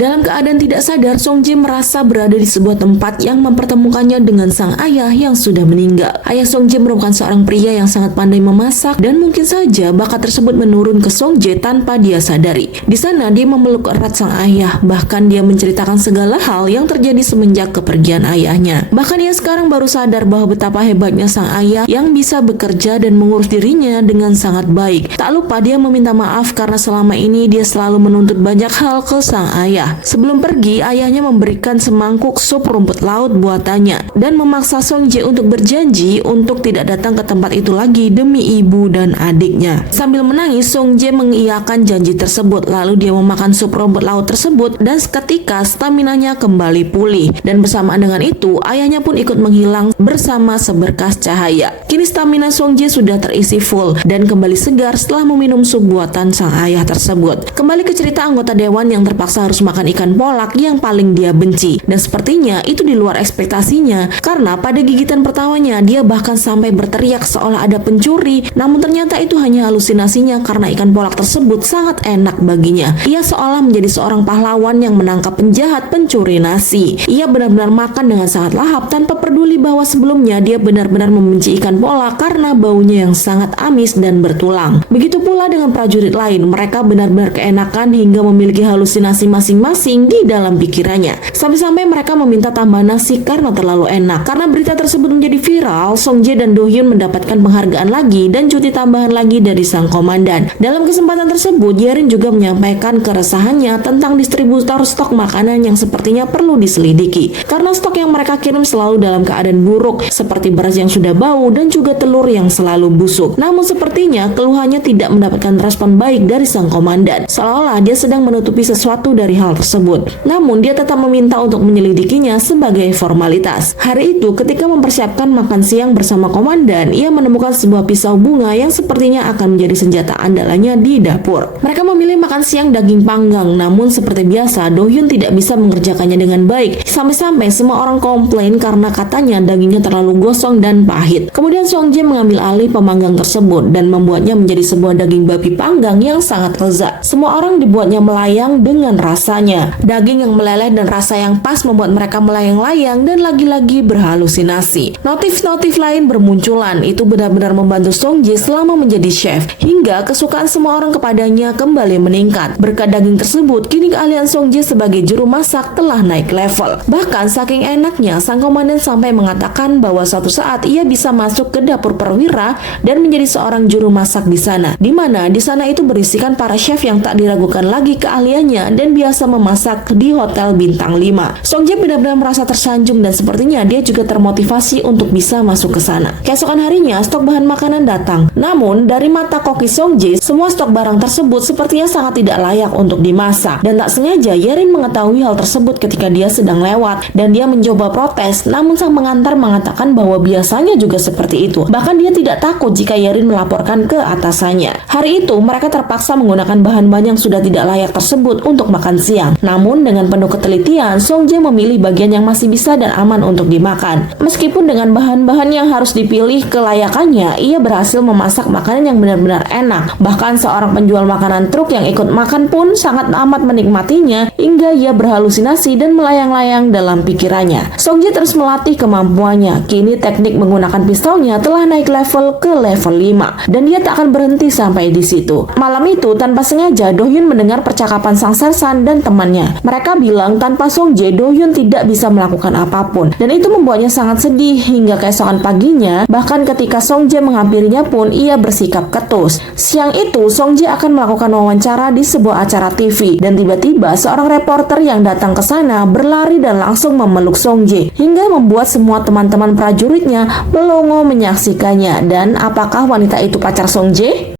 Dalam keadaan tidak sadar, Song Jae merasa berada di sebuah tempat yang mempertemukannya dengan sang ayah yang sudah meninggal. Ayah Song Jae merupakan seorang pria yang sangat pandai memasak dan mungkin saja bakat tersebut menurun ke Song Jae tanpa dia sadari. Di sana dia memeluk erat sang ayah, bahkan dia menceritakan segala hal yang terjadi semenjak kepergian ayahnya. Bahkan ia sekarang baru sadar bahwa betapa hebatnya sang ayah yang bisa bekerja dan mengurus dirinya dengan sangat baik. Tak lupa dia meminta maaf karena selama ini dia selalu menuntut banyak hal ke sang ayah. Sebelum pergi, ayahnya memberikan semangkuk sup rumput laut buatannya dan memaksa Song Jae untuk berjanji untuk tidak datang ke tempat itu lagi demi ibu dan adiknya. Sambil menangis, Song Jae mengiyakan janji tersebut. Lalu dia memakan sup rumput laut tersebut dan seketika staminanya kembali pulih. Dan bersamaan dengan itu, ayahnya pun ikut menghilang bersama seberkas cahaya. Kini stamina Song Jae sudah terisi full dan kembali segar setelah meminum sup buatan sang ayah tersebut. Kembali ke cerita anggota dewan yang terpaksa harus makan ikan polak yang paling dia benci. Dan sepertinya itu di luar ekspektasinya, karena pada gigitan pertamanya dia bahkan sampai berteriak seolah ada pencuri. Namun ternyata itu hanya halusinasinya karena ikan polak tersebut sangat enak baginya. Ia seolah menjadi seorang pahlawan yang menangkap penjahat pencuri nasi. Ia benar-benar makan dengan sangat lahap tanpa peduli bahwa sebelumnya dia benar-benar membenci ikan polak karena baunya yang sangat amis dan bertulang. Begitu pula dengan prajurit lain, mereka benar-benar keenakan hingga memiliki halusinasi masing-masing di dalam pikirannya. Sampai-sampai mereka meminta tambah nasi karena terlalu enak. Karena berita tersebut menjadi viral, Song Jae dan Do Hyun mendapatkan penghargaan lagi dan cuti tambahan lagi dari sang komandan. Dalam kesempatan tersebut, Yerin juga menyampaikan keresahannya tentang distributor stok makanan yang sepertinya perlu diselidiki. Karena stok yang mereka kirim selalu dalam keadaan buruk, seperti beras yang sudah bau dan juga telur yang selalu busuk. Namun sepertinya keluhannya tidak mendapatkan respon baik dari sang komandan, seolah-olah dia sedang menutupi sesuatu dari hal tersebut. Namun dia tetap meminta untuk menyelidikinya sebagai formalitas. Hari itu ketika mempersiapkan makan siang bersama komandan, ia menemukan sebuah pisau bunga yang sepertinya akan menjadi senjata andalannya di dapur. Mereka memilih makan siang daging panggang, namun seperti biasa Do Hyun tidak bisa mengerjakannya dengan baik. Sampai-sampai semua orang komplain karena katanya dagingnya terlalu gosong dan pahit. Kemudian Song Jae mengambil alih pemanggang tersebut dan membuatnya menjadi sebuah daging babi panggang yang sangat lezat. Semua orang dibuatnya melayang dengan rasanya. Daging yang meleleh dan rasa yang pas membuat mereka melayang-layang dan lagi-lagi berhalusinasi. Notif-notif lain bermunculan. Itu benar-benar membantu Song Jae selama menjadi chef, hingga kesukaan semua orang kepadanya kembali meningkat. Berkat daging tersebut, kini keahlian Song Jae sebagai juru masak telah naik level. Bahkan saking enaknya, sang komandan sampai mengatakan bahwa suatu saat ia bisa masuk ke dapur perwira dan menjadi seorang juru masak di sana. Di mana di sana itu berisikan para chef yang tak diragukan lagi keahliannya dan biasa memasak di hotel bintang 5. Song Jae benar-benar merasa tersanjung dan sepertinya dia juga termotivasi untuk bisa masuk ke sana. Keesokan harinya, stok bahan makanan datang. Namun dari mata koki Song Jae, semua stok barang tersebut sepertinya sangat tidak layak untuk dimasak. Dan tak sengaja Yerin mengetahui hal tersebut ketika dia sedang lewat dan dia mencoba protes. Namun sang pengantar mengatakan bahwa biasanya juga seperti itu. Bahkan dia tidak takut jika Yerin melaporkan ke atasannya. Hari itu mereka terpaksa menggunakan bahan-bahan yang sudah tidak layak tersebut untuk makan siang. Namun dengan penuh ketelitian, Song Jae memilih bagian yang masih bisa dan aman untuk dimakan. Meskipun dengan bahan-bahan yang harus dipilih kelayakannya, ia berhasil memasak makanan yang benar-benar enak. Bahkan seorang penjual makanan truk yang ikut makan pun sangat amat menikmatinya hingga ia berhalusinasi dan melayang-layang dalam pikirannya. Song Jae terus melatih kemampuannya. Kini teknik menggunakan pistolnya telah naik level ke level 5 dan dia tak akan berhenti sampai di situ. Malam itu tanpa sengaja Do Hyun mendengar percakapan sang sersan dan temannya. Mereka bilang tanpa Song Jae, Do Hyun tidak bisa melakukan apapun dan itu membuatnya sangat sedih hingga keesokan paginya. Bahkan ketika Song Jae menghampirinya pun ia bersikap ketus. Siang itu Song Jae akan melakukan wawancara di sebuah acara TV dan tiba-tiba seorang reporter yang datang ke sana berlari dan langsung memeluk Song Jae hingga membuat semua teman-teman prajuritnya melongo menyaksikannya. Dan apakah wanita itu pacar Song Jae?